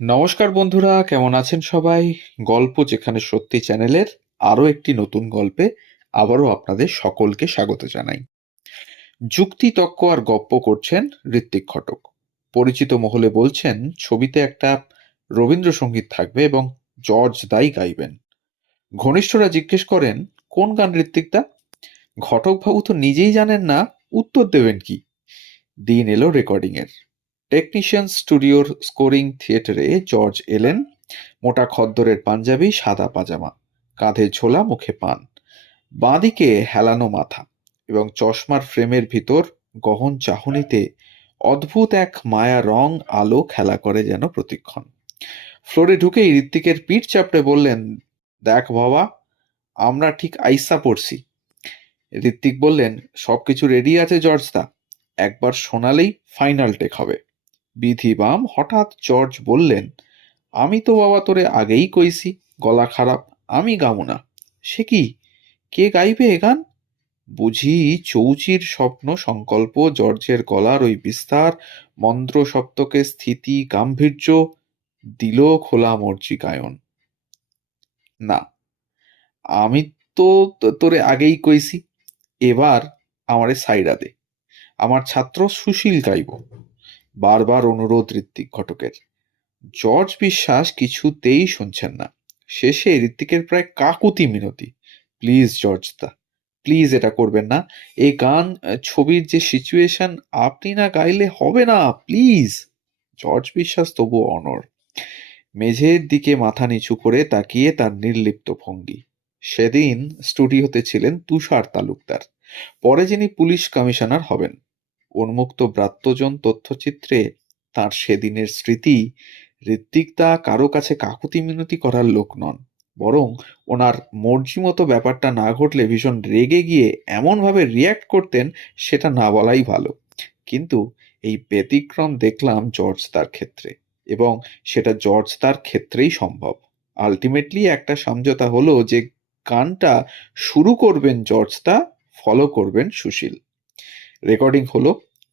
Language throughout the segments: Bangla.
নমস্কার বন্ধুরা, কেমন আছেন সবাই? গল্প যেখানে সত্যি চ্যানেলের আরও একটি নতুন গল্পে আবারও আপনাদের সকলকে স্বাগত জানাই। যুক্তি তক্ক আর গপ্প করছেন ঋত্বিক ঘটক। পরিচিত মহলে বলছেন ছবিতে একটা রবীন্দ্রসঙ্গীত থাকবে এবং জর্জ দাই গাইবেন। ঘনিষ্ঠরা জিজ্ঞেস করেন, কোন গান ঋত্বিকদা? ঘটকবাবু তো নিজেই জানেন না, উত্তর দেবেন কি? দিন এলো রেকর্ডিংয়ের। টেকনিশিয়ান স্টুডিওর স্কোরিং থিয়েটারে জর্জ এলেন। মোটা খদ্দরের পাঞ্জাবি, সাদা পাজামা, কাঁধে ঝোলা, মুখে পান, বাঁদিকে হেলানো মাথা এবং চশমার ফ্রেমের ভিতর গহন চাহনিতে অদ্ভুত এক মায়া রং আলো খেলা করে যেন প্রতিক্ষণ। ফ্লোরে ঢুকেই ঋত্বিকের পিঠ চাপড়ে বললেন, দেখ বাবা, আমরা ঠিক আইসা পড়ছি। ঋত্বিক বললেন, সবকিছু রেডি আছে জর্জদা, একবার শোনালেই ফাইনাল টেক হবে। বিধিবাম হঠাৎ জর্জ বললেন, আমি তো বাবা তোরে আগেই কইছি গলা খারাপ, আমি গামু না। সে কি, কে গাইবে এ গান? বুঝি চৌচির স্বপ্ন সংকল্প জর্জের গলার ওই বিস্তার মন্ত্র সপ্তকে স্থিতি গাম্ভীর্য দিল খোলা মর্জি গায়ন। না, আমি তো তোরে আগেই কইছি, এবার আমারে সাইডা দে, আমার ছাত্র সুশীল গাইব। বারবার অনুরোধ ঋত্বিক ঘটকের। জর্জ বিশ্বাস কিছুতেই শুনছেন না। শেষে ঋত্বিকের প্রায় কাকুতি মিনতি, প্লিজ জর্জদা, প্লিজ এটা করবেন না। এই গান, ছবির যে সিচুয়েশন, আপনি না গাইলে হবে না, প্লিজ। জর্জ বিশ্বাস তবু অনড়। মেঝের দিকে মাথা নিচু করে তাকিয়ে তার নির্লিপ্ত ভঙ্গি। সেদিন স্টুডিওতে ছিলেন তুষার তালুকদার, পরে যিনি পুলিশ কমিশনার হবেন। উন্মুক্ত ব্রাত্যজন তথ্যচিত্রে তার সেদিনের স্মৃতি। ঋত্বিকদা কারো কাছে কাকুতি মিনতি করার লোক নন, বরং ওনার মর্জি মতো ব্যাপারটা না ঘটলে ভীষণ রেগে গিয়ে এমনভাবে রিয়্যাক্ট করতেন, সেটা না বলাই ভালো। কিন্তু এই ব্যতিক্রম দেখলাম জর্জ তার ক্ষেত্রে, এবং সেটা জর্জ তার ক্ষেত্রেই সম্ভব। আলটিমেটলি একটা সমঝোতা হলো যে গানটা শুরু করবেন জর্জদা, ফলো করবেন সুশীল। রেকর্ডিং হলো,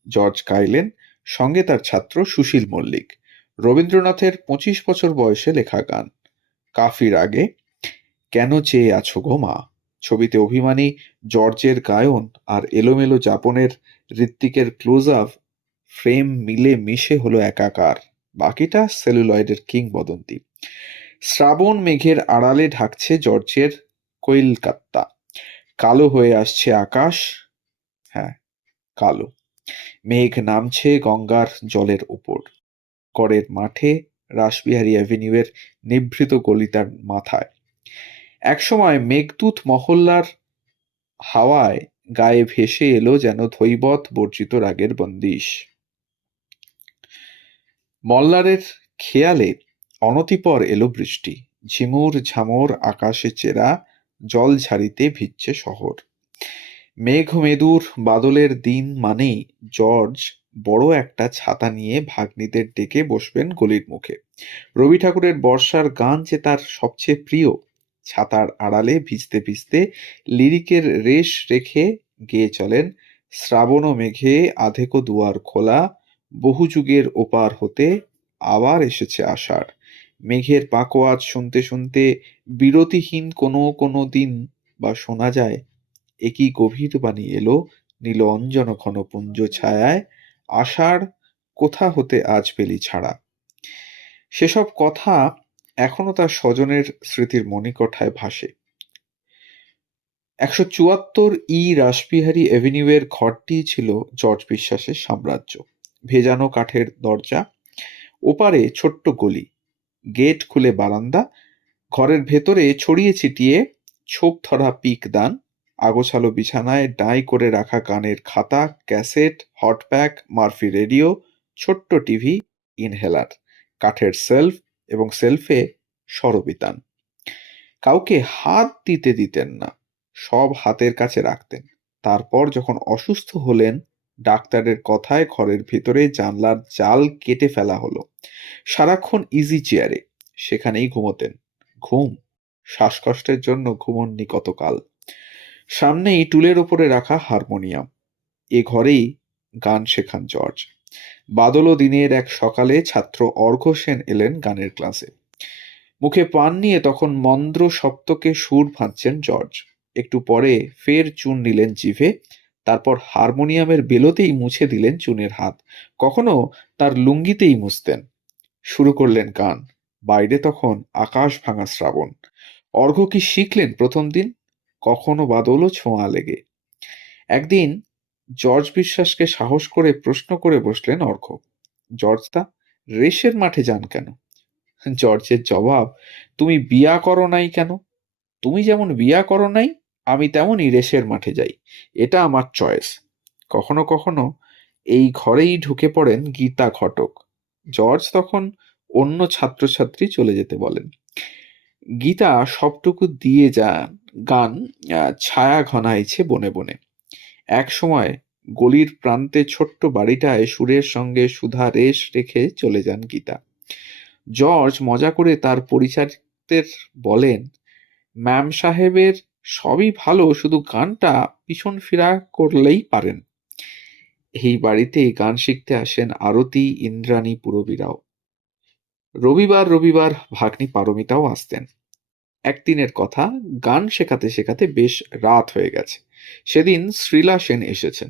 জর্জ গাইলেন, সঙ্গে তার ছাত্র সুশীল মল্লিক। রবীন্দ্রনাথের 25 বছর বয়সে লেখা গান। কাফির আগে, কেন চেয়ে আছো গো মা। ছবিতে অভিমানী জর্জের গায়ন আর এলোমেলো যাপনের ঋত্বিকের ক্লোজ আপ ফ্রেম মিলে মিশে হলো একাকার। বাকিটা সেলুলয়েডের কিংবদন্তি। শ্রাবণ মেঘের আড়ালে ঢাকছে জর্জের কৈলকাত্তা। কালো হয়ে আসছে আকাশ, হ্যাঁ, কালো। মেঘ নামছে গঙ্গার জলের উপর। করের মাঠে, রাসবিহারী অ্যাভিনিউয়ের নিভৃত গলিতার মাথায়। একসময় মেঘদূত মহল্লার হাওয়ায় গায়ে ভেসে এলো যেন ধৈবত বর্জিত রাগের বন্দিশ। মল্লারের খেয়ালে অনতিপর এলো বৃষ্টি। ঝিমুর ঝামর আকাশে চেরা জল ঝাড়িতে ভিজছে শহর। মেঘমেদুর বাদলের দিন মানেই জর্জ বড় একটা ছাতা নিয়ে ভাগ্নিদের ডেকে বসবেন গলির মুখে। রবি ঠাকুরের বর্ষার গান যে তার সবচেয়ে প্রিয়। ছাতার আড়ালে ভিজতে ভিজতে লিরিকের রেশ রেখে গেয়ে চলেন, শ্রাবণ মেঘে আধেকো দুয়ার খোলা, বহু যুগের ওপার হতে আবার এসেছে আষাঢ়। মেঘের পাকোয়াজ শুনতে শুনতে বিরতিহীন কোনো কোনো দিন বা শোনা যায়, একই গভীর বাণী এলো নীল অঞ্জন ঘন পুঞ্জ ছায়ায়, আষাঢ় কোথা হতে আজ পেলি ছাড়া। সেসব কথা এখনো তার স্বজনের স্মৃতির মণিকঠায় ভাসে। 174 রাসবিহারী এভিনিউয়ের ঘরটিই ছিল জর্জ বিশ্বাসের সাম্রাজ্য। ভেজানো কাঠের দরজা, ওপারে ছোট্ট গলি, গেট খুলে বারান্দা, ঘরের ভেতরে ছড়িয়ে ছিটিয়ে ছোপ ধরা পিকদান, আগোছালো বিছানায় ডাঁই করে রাখা গানের খাতা, ক্যাসেট, হটপ্যাক, মার্ফি রেডিও, ছোট্ট টিভি, ইনহেলার, কাঠের সেলফ এবং সেলফে সরবিতান। কাউকে হাত দিতে দিতেন না, সব হাতের কাছে রাখতেন। তারপর যখন অসুস্থ হলেন, ডাক্তারের কথায় ঘরের ভিতরে জানলার জাল কেটে ফেলা হলো। সারাক্ষণ ইজি চেয়ারে, সেখানেই ঘুমোতেন। ঘুম, শ্বাসকষ্টের জন্য ঘুমননি কতকাল। সামনেই টুলের ওপরে রাখা হারমোনিয়াম। এ ঘরেই গান শেখান জর্জ। বাদল দিনের এক সকালে ছাত্র অর্ঘ্য সেন এলেন গানের ক্লাসে। মুখে পান নিয়ে তখন মন্দ্র সপ্তকে সুর ভাঁজছেন জর্জ। একটু পরে ফের চুন নিলেন জিভে, তারপর হারমোনিয়ামের বেলোতেই মুছে দিলেন চুনের হাত, কখনো তার লুঙ্গিতেই মুছতেন। শুরু করলেন গান। বাইরে তখন আকাশ ভাঙা শ্রাবণ। অর্ঘ্য কি শিখলেন প্রথম দিন? কখনো বাদলও ছোঁয়া লেগে। একদিন জর্জ বিশ্বাসকে সাহস করে প্রশ্ন করে বসলেন অর্ঘ্য, জর্জদা, রেসের মাঠে যান কেন? জর্জের জবাব, তুমি বিয়া করো নাই কেন? তুমি যেমন বিয়া করো নাই, আমি তেমনই রেসের মাঠে যাই। এটা আমার চয়েস। কখনো কখনো এই ঘরেই ঢুকে পড়েন গীতা ঘটক। জর্জ তখন অন্য ছাত্রছাত্রী চলে যেতে বলেন। গীতা সবটুকু দিয়ে যান। গান ছায়া ঘনাইছে বনে বনে। এক সময় গলির প্রান্তে ছোট্ট বাড়িটায় সুরের সঙ্গে সুধা রেশ রেখে চলে যান গীতা। জর্জ মজা করে তার পরিচারিকদের বলেন, ম্যাম সাহেবের সবই ভালো, শুধু গানটা পিছন ফিরা করলেই পারেন। এই বাড়িতে গান শিখতে আসেন আরতি, ইন্দ্রাণী, পুরবীরাও। রবিবার রবিবার ভাগ্নি পারমিতাও আসতেন। একদিনের কথা, গান শেখাতে শেখাতে বেশ রাত হয়ে গেছে। সেদিন শ্রীলা সেন এসেছেন।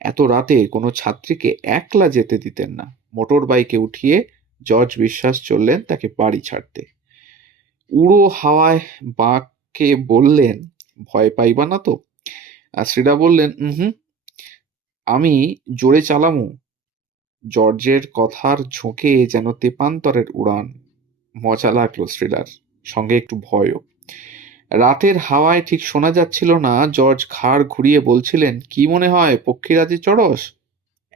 এত রাতে কোনো ছাত্রীকে একলা যেতে দিতেন না। মোটর বাইকে উঠিয়ে জর্জ বিশ্বাস চললেন তাকে বাড়ি ছাড়তে। উড়ো হাওয়ায় বাঁকে বললেন, ভয় পাইবা না তো? আর শ্রীলা বললেন, হুম, আমি জোরে চালামু। জর্জের কথার ঝোঁকে যেন তেপান্তরের উড়ান। মজা লাগলো শ্রীলার, সঙ্গে একটু ভয়ও। রাতের হাওয়ায় ঠিক শোনা যাচ্ছিল না। জর্জ ঘাড় ঘুরিয়ে বলছিলেন, কি মনে হয় পক্ষীরাজে চড়স?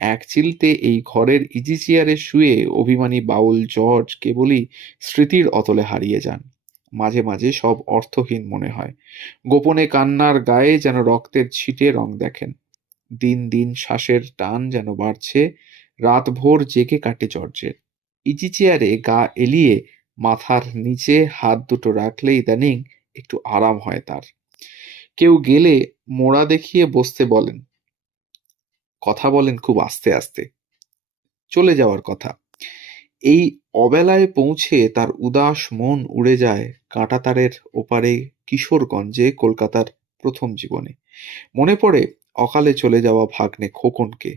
এক চিলতে এই ঘরের ইজি চেয়ারে শুয়ে অভিমানী বাউল জর্জ কেবলই স্মৃতির অতলে হারিয়ে যান। মাঝে মাঝে সব অর্থহীন মনে হয়। গোপনে কান্নার গায়ে যেন রক্তের ছিটে রং দেখেন। দিন দিন শ্বাসের টান যেন বাড়ছে। রাত ভোর জেগে কাটে জর্জের। ইজি চেয়ারে গা এলিয়ে মাথার নিচে হাত দুটো রাখলে ইদানিং একটু আরাম হয় তার। কেউ গেলে মোড়া দেখিয়ে বসতে বলেন। কথা বলেন খুব আস্তে আস্তে। চলে যাওয়ার কথা। এই অবেলায় পৌঁছে তার উদাস মন উড়ে যায় কাঁটাতারের ওপারে কিশোরগঞ্জে, কলকাতার প্রথম জীবনে। মনে পড়ে অকালে চলে যাওয়া ভাগ্নে খোকনকে।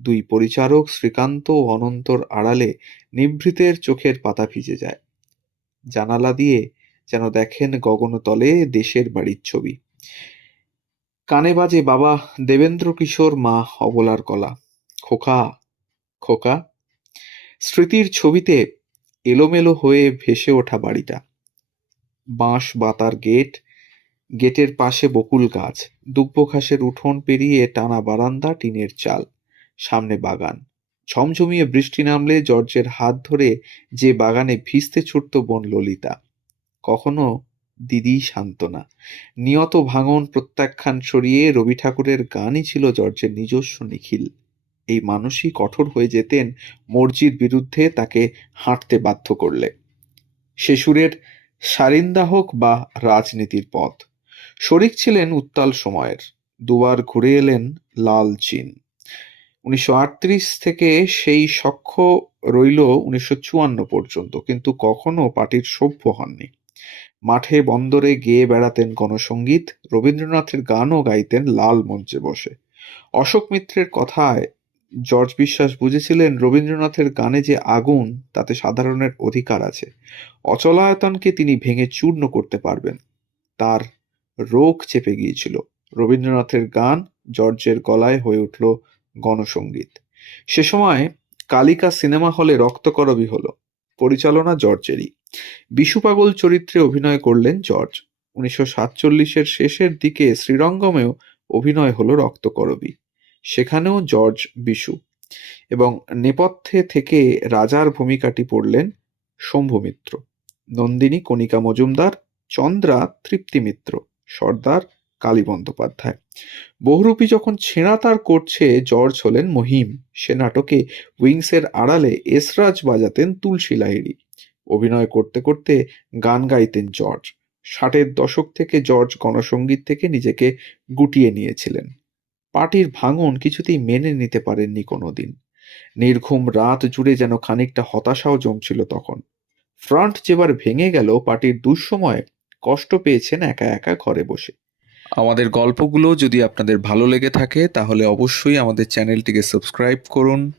দুই পরিচারক শ্রীকান্ত ও অনন্তর আড়ালে নিভৃতের চোখের পাতা ভিজে যায়। জানালা দিয়ে যেন দেখেন গগনতলে দেশের বাড়ির ছবি। কানে বাজে বাবা দেবেন্দ্র কিশোর, মা অবলার গলা, খোকা, খোকা। স্মৃতির ছবিতে এলোমেলো হয়ে ভেসে ওঠা বাড়িটা। বাঁশ বাতার গেট, গেটের পাশে বকুল গাছ, দুব্ব ঘাসের উঠোন পেরিয়ে টানা বারান্দা, টিনের চাল, সামনে বাগান। ঝমঝমিয়ে বৃষ্টি নামলে জর্জের হাত ধরে যে বাগানে ভিজতে ছুটত বোন ললিতা। কখনো দিদি সান্ত্বনা। নিয়ত ভাঙন প্রত্যাখ্যান সরিয়ে রবি ঠাকুরের গানই ছিল জর্জের নিজস্ব নিখিল। এই মানুষই কঠোর হয়ে যেতেন মর্জির বিরুদ্ধে তাকে হাঁটতে বাধ্য করলে। সে সুরের সারিন্দা হোক বা রাজনীতির পথ। শরিক ছিলেন উত্তাল সময়ের। দুবার ঘুরে এলেন লাল চীন। 1938 থেকে সেই সখ্য রইল 1954 পর্যন্ত, কিন্তু কখনো পার্টির সভ্য হননি। মাঠে বন্দরে গেয়ে বেড়াতেন গণসঙ্গীত, রবীন্দ্রনাথের গানও গাইতেন লাল মঞ্চে বসে। অশোক মিত্রের কথায় জর্জ বিশ্বাস বুঝেছিলেন রবীন্দ্রনাথের গানে যে আগুন, তাতে সাধারণের অধিকার আছে। অচলায়তনকে তিনি ভেঙে চূর্ণ করতে পারবেন। তার রোগ চেপে গিয়েছিল। রবীন্দ্রনাথের গান জর্জের গলায় হয়ে উঠল গণসঙ্গীত। সে সময় কালিকা সিনেমা হলে রক্তকরবী হলো। পরিচালনা জর্জেরই। বিশু পাগল চরিত্রে অভিনয় করলেন জর্জ। 1947-এর শেষের দিকে শ্রীরঙ্গমেও অভিনয় হলো রক্তকরবী। সেখানেও জর্জ বিশু। এবং নেপথ্যে থেকে রাজার ভূমিকাটি পড়লেন শম্ভু মিত্র, নন্দিনী কণিকা মজুমদার, চন্দ্রা তৃপ্তি মিত্র, সর্দার কালী বন্দ্যোপাধ্যায়। বহুরূপী যখন ছেঁড়া তার করছে, জর্জ হলেন মহিম। সে নাটকে উইংসের আড়ালে এসরাজ বাজাতেন তুলসী লাহিড়ী। অভিনয় করতে করতে গান গাইতেন জর্জ। 60-এর দশক থেকে জর্জ গণসঙ্গীত থেকে নিজেকে গুটিয়ে নিয়েছিলেন। পার্টির ভাঙন কিছুতেই মেনে নিতে পারেননি কোনোদিন। নির্ঘুম রাত জুড়ে যেন খানিকটা হতাশাও জমছিল তখন। ফ্রন্ট যেবার ভেঙে গেল, পার্টির দুঃসময়ে কষ্ট পেয়েছেন একা একা ঘরে বসে। আমাদের গল্পগুলো যদি আপনাদের ভালো লেগে থাকে তাহলে অবশ্যই আমাদের চ্যানেলটিকে সাবস্ক্রাইব করুন,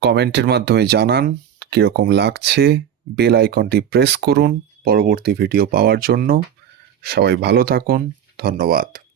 কমেন্টের মাধ্যমে জানান কীরকম লাগছে, বেল আইকনটি প্রেস করুন পরবর্তী ভিডিও পাওয়ার জন্য। সবাই ভালো থাকুন, ধন্যবাদ।